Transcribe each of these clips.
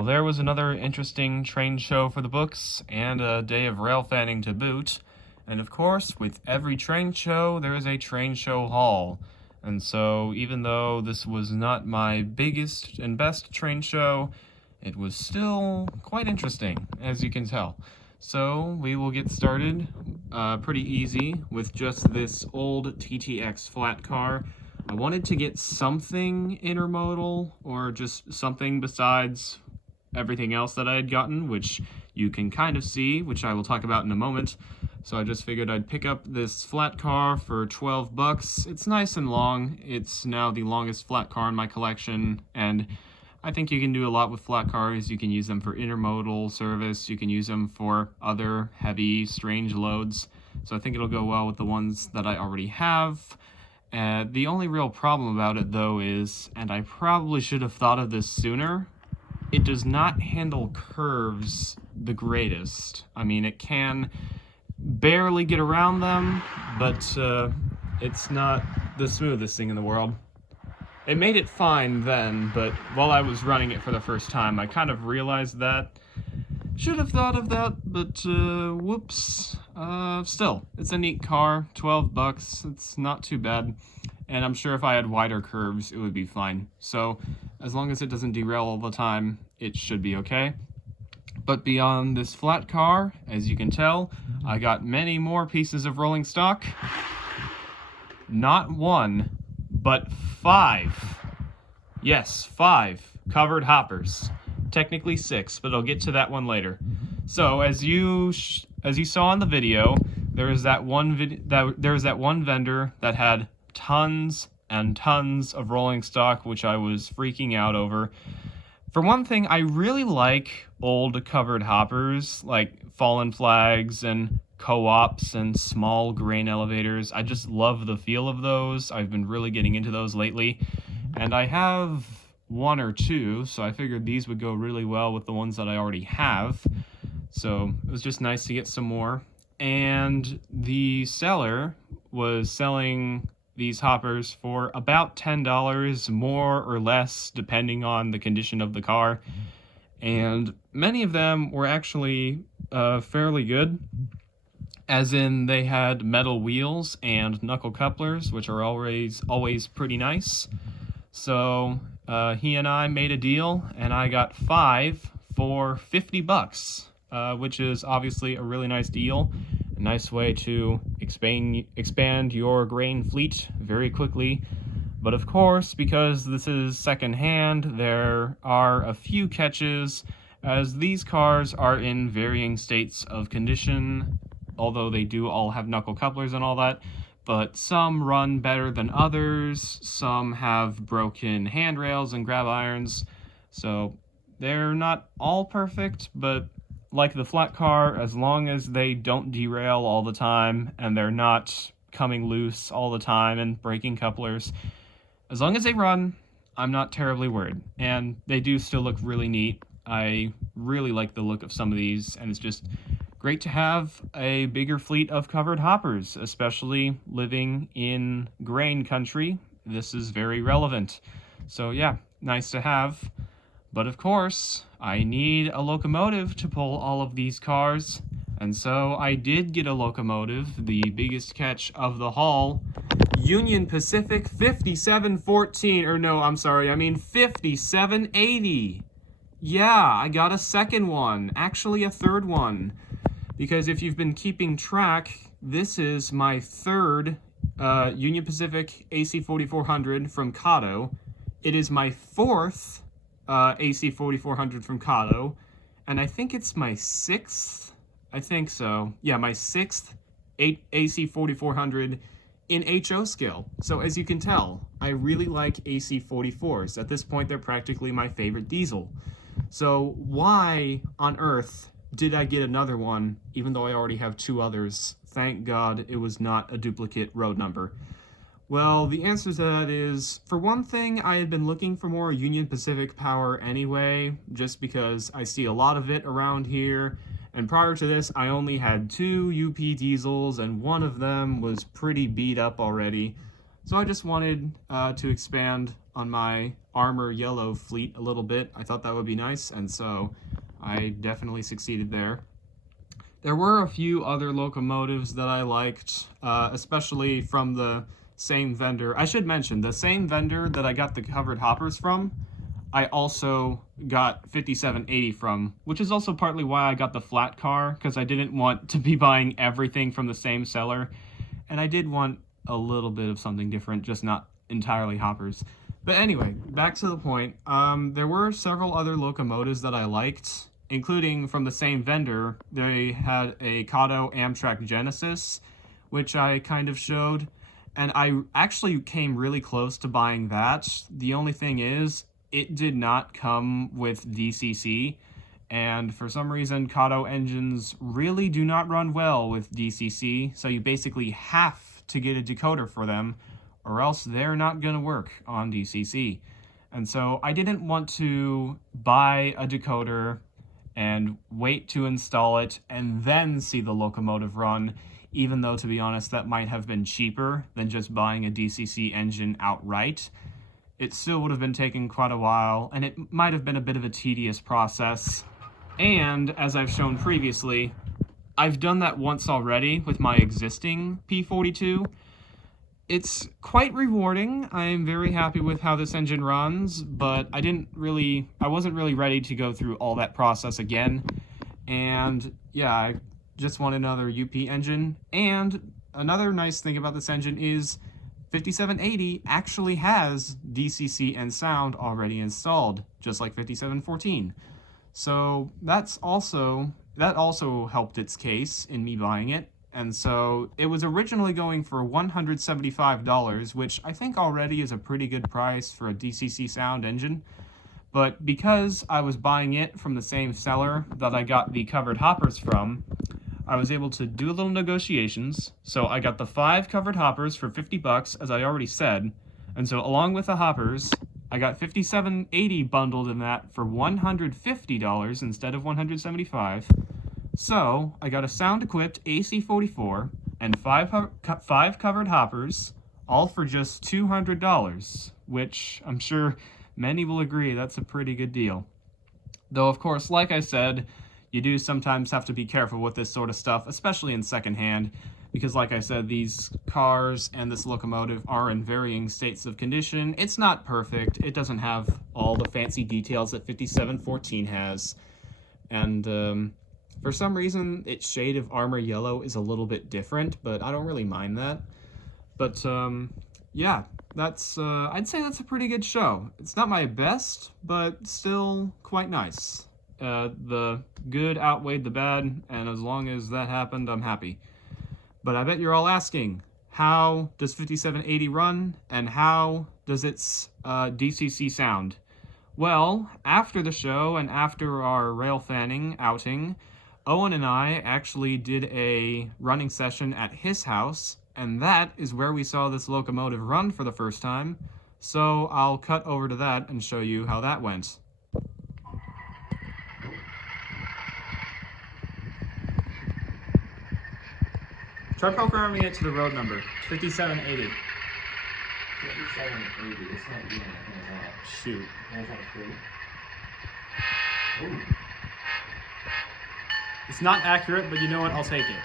Well, there was another interesting train show for the books, and a day of rail fanning to boot. And of course, with every train show, there is a train show haul. And so, even though this was not my biggest and best train show, it was still quite interesting, as you can tell. So, we will get started pretty easy with just this old TTX flat car. I wanted to get something intermodal, or just something besides everything else that I had gotten, which you can kind of see, which I will talk about in a moment. So I just figured I'd pick up this flat car for 12 bucks. It's nice and long. It's now the longest flat car in my collection, and I think you can do a lot with flat cars. You can use them for intermodal service. You can use them for other heavy, strange loads. So I think it'll go well with the ones that I already have. The only real problem about it, though, is, and I probably should have thought of this sooner, it does not handle curves the greatest. I mean, it can barely get around them, but it's not the smoothest thing in the world. It made it fine then, but while I was running it for the first time, I kind of realized that. Should have thought of that, but whoops. Still, it's a neat car, 12 bucks, it's not too bad. And I'm sure if I had wider curves, it would be fine. So, as long as it doesn't derail all the time, it should be okay. But beyond this flat car, as you can tell, I got many more pieces of rolling stock. Not one, but 5. Yes, 5 covered hoppers. Technically 6, but I'll get to that one later. So, as you saw in the video, there is that one vendor that had tons and tons of rolling stock, which I was freaking out over. For one thing, I really like old covered hoppers, like Fallen Flags and co-ops and small grain elevators. I just love the feel of those. I've been really getting into those lately. And I have 1 or 2, so I figured these would go really well with the ones that I already have. So it was just nice to get some more. And the seller was selling these hoppers for about $10, more or less, depending on the condition of the car. And many of them were actually fairly good, as in they had metal wheels and knuckle couplers, which are always pretty nice. So he and I made a deal, and I got 5 for 50 bucks, which is obviously a really nice deal. A nice way to expand your grain fleet very quickly. But of course, because this is secondhand, there are a few catches, as these cars are in varying states of condition, although they do all have knuckle couplers and all that. But some run better than others, some have broken handrails and grab irons, so they're not all perfect, but like the flat car, as long as they don't derail all the time and they're not coming loose all the time and breaking couplers, as long as they run, I'm not terribly worried. And they do still look really neat. I really like the look of some of these, and it's just great to have a bigger fleet of covered hoppers, especially living in grain country. This is very relevant. So yeah, nice to have. But of course, I need a locomotive to pull all of these cars, and so I did get a locomotive, the biggest catch of the haul. Union Pacific 5714, or no, I'm sorry, I mean 5780. Yeah, I got a second one, actually a third one, because if you've been keeping track, this is my third Union Pacific AC 4400 from Kato. It is my fourth AC 4400 from Kato, and I think it's my 6th, I think so, yeah, my 6th AC 4400 in HO scale. So as you can tell, I really like AC 44s. At this point, they're practically my favorite diesel. So why on earth did I get another one, even though I already have 2 others? Thank God it was not a duplicate road number. Well, the answer to that is, for one thing, I had been looking for more Union Pacific power anyway, just because I see a lot of it around here, and prior to this, I only had 2 UP diesels, and one of them was pretty beat up already. So I just wanted to expand on my armor yellow fleet a little bit. I thought that would be nice, and so I definitely succeeded there. There were a few other locomotives that I liked, especially from the same vendor. I should mention, the same vendor that I got the covered hoppers from, I also got 5780 from, which is also partly why I got the flat car, because I didn't want to be buying everything from the same seller, and I did want a little bit of something different, just not entirely hoppers. But anyway, back to the point. There were several other locomotives that I liked, including from the same vendor. They had a Kato Amtrak Genesis, which I kind of showed, and I actually came really close to buying that. The only thing is, it did not come with DCC, and for some reason, Kato engines really do not run well with DCC, so you basically have to get a decoder for them, or else they're not going to work on DCC. And so I didn't want to buy a decoder and wait to install it and then see the locomotive run, even though, to be honest, that might have been cheaper than just buying a DCC engine outright. It still would have been taking quite a while, and it might have been a bit of a tedious process. And, as I've shown previously, I've done that once already with my existing P42. It's quite rewarding. I'm very happy with how this engine runs, but I wasn't really ready to go through all that process again. And yeah, I just want another UP engine. And another nice thing about this engine is 5780 actually has DCC and sound already installed, just like 5714. So that also helped its case in me buying it. And so it was originally going for $175, which I think already is a pretty good price for a DCC sound engine. But because I was buying it from the same seller that I got the covered hoppers from, I was able to do a little negotiations. So I got the 5 covered hoppers for $50, as I already said. And so along with the hoppers, I got 5780 bundled in that for $150 instead of $175. So I got a sound-equipped AC44 and 5 covered hoppers, all for just $200, which I'm sure many will agree that's a pretty good deal. Though, of course, like I said, you do sometimes have to be careful with this sort of stuff, especially in secondhand, because like I said, these cars and this locomotive are in varying states of condition. It's not perfect. It doesn't have all the fancy details that 5714 has. And for some reason, its shade of armor yellow is a little bit different, but I don't really mind that. But yeah, that's I'd say that's a pretty good show. It's not my best, but still quite nice. The good outweighed the bad, and as long as that happened, I'm happy. But I bet you're all asking, how does 5780 run, and how does its DCC sound? Well, after the show and after our rail fanning outing, Owen and I actually did a running session at his house, and that is where we saw this locomotive run for the first time. So I'll cut over to that and show you how that went. Try programming it to the road number, 5780. 5780, it's not doing anything like that. Shoot. That's not true. Ooh. It's not accurate, but you know what? I'll take it.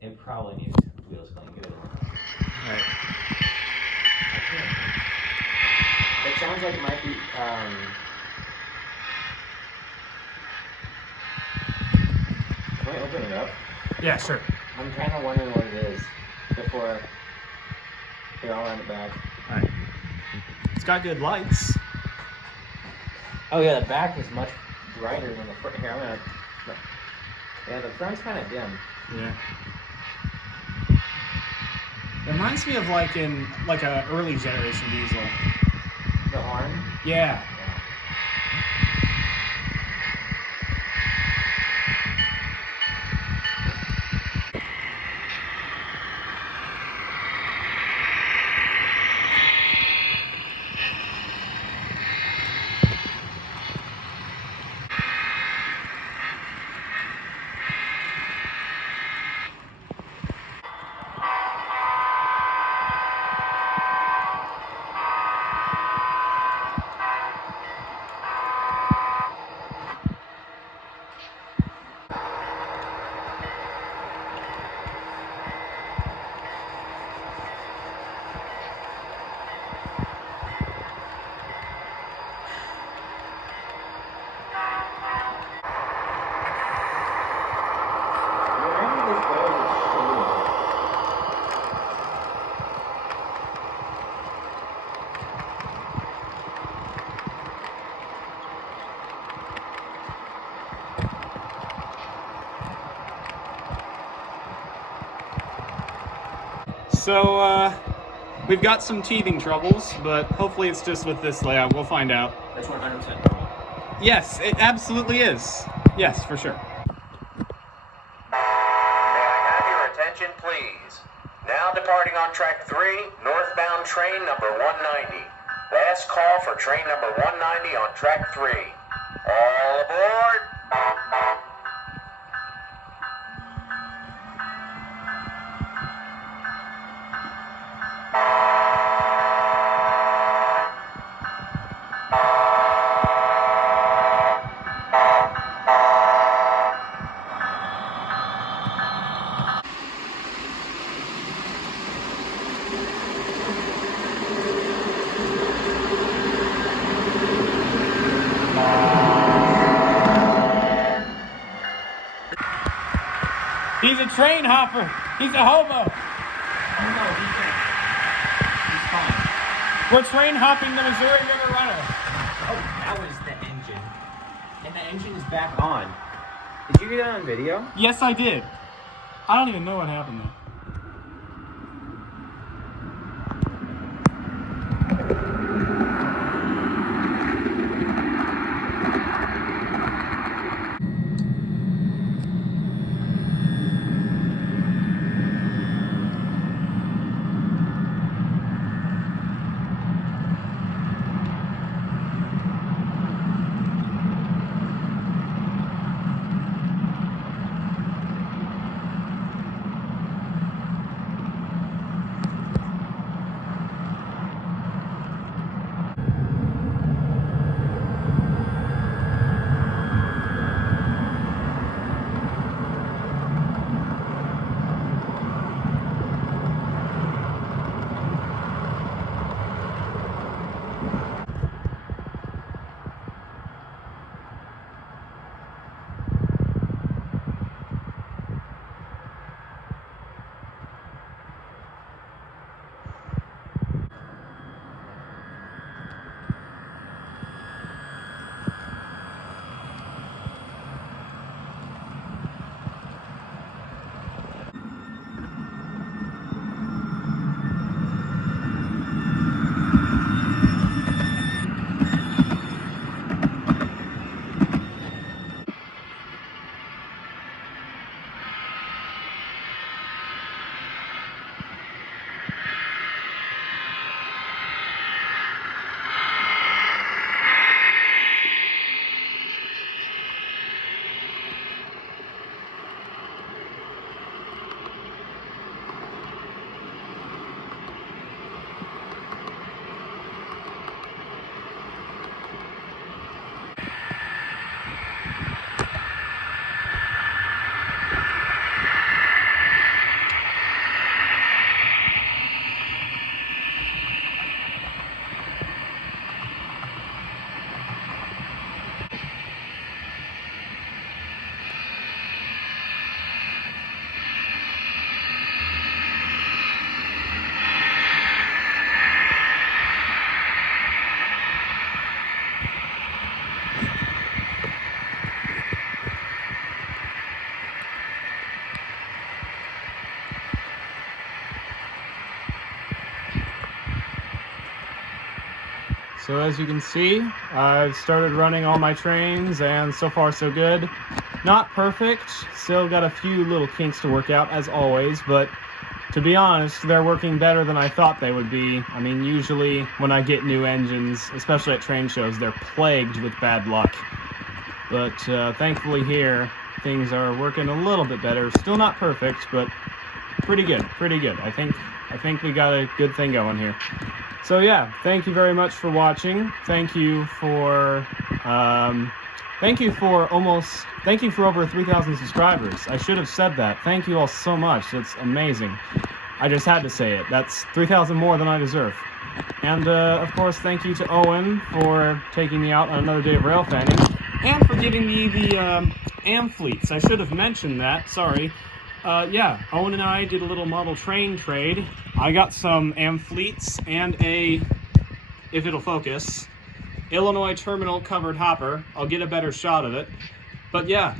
It probably needs wheels clean good. Right. It sounds like it might be, can I open it up? Yeah, sure. I'm kind of wondering what it is before. Here, I'll run it back. Alright. It's got good lights. Oh yeah, the back is much brighter than the front. Here, I'm gonna. Yeah, the front's kind of dim. Yeah. It reminds me of like an early generation diesel. The horn? Yeah. So, we've got some teething troubles, but hopefully it's just with this layout. We'll find out. That's 100% normal. Yes, it absolutely is. Yes, for sure. May I have your attention, please? Now departing on track 3, northbound train number 190. Last call for train number 190 on track 3. All aboard! He's a train hopper. He's a hobo. Oh no, he's fine. We're train hopping the Missouri River Runner. Oh, that was the engine. And the engine is back on. Did you get that on video? Yes, I did. I don't even know what happened there. So as you can see, I've started running all my trains, and so far so good. Not perfect, still got a few little kinks to work out as always, but to be honest, they're working better than I thought they would be. I mean, usually when I get new engines, especially at train shows, they're plagued with bad luck. But thankfully here, things are working a little bit better. Still not perfect, but pretty good, pretty good. I think we got a good thing going here. So yeah, thank you very much for watching. Thank you for over 3,000 subscribers. I should have said that. Thank you all so much. That's amazing. I just had to say it. That's 3,000 more than I deserve. And of course, thank you to Owen for taking me out on another day of rail fanning, and for giving me the Amfleets. I should have mentioned that. Sorry. Yeah, Owen and I did a little model train trade. I got some Amfleets and a, if it'll focus, Illinois terminal covered hopper. I'll get a better shot of it. But yeah,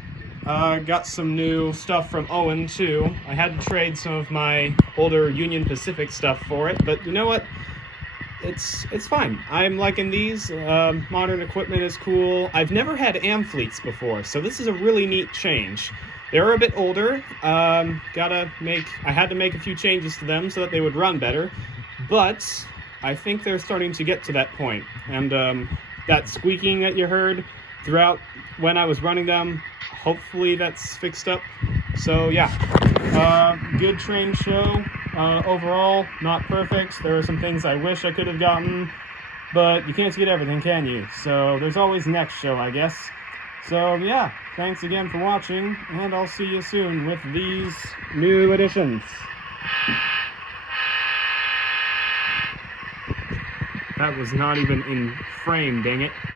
Got some new stuff from Owen, too. I had to trade some of my older Union Pacific stuff for it, but you know what? It's fine. I'm liking these. Modern equipment is cool. I've never had Amfleets before, so this is a really neat change. They're a bit older. I had to make a few changes to them so that they would run better, but I think they're starting to get to that point. And that squeaking that you heard throughout when I was running them, hopefully that's fixed up. So yeah, good train show. Overall, not perfect. There are some things I wish I could have gotten, but you can't get everything, can you? So there's always next show, I guess. So yeah, thanks again for watching, and I'll see you soon with these new additions. That was not even in frame, dang it.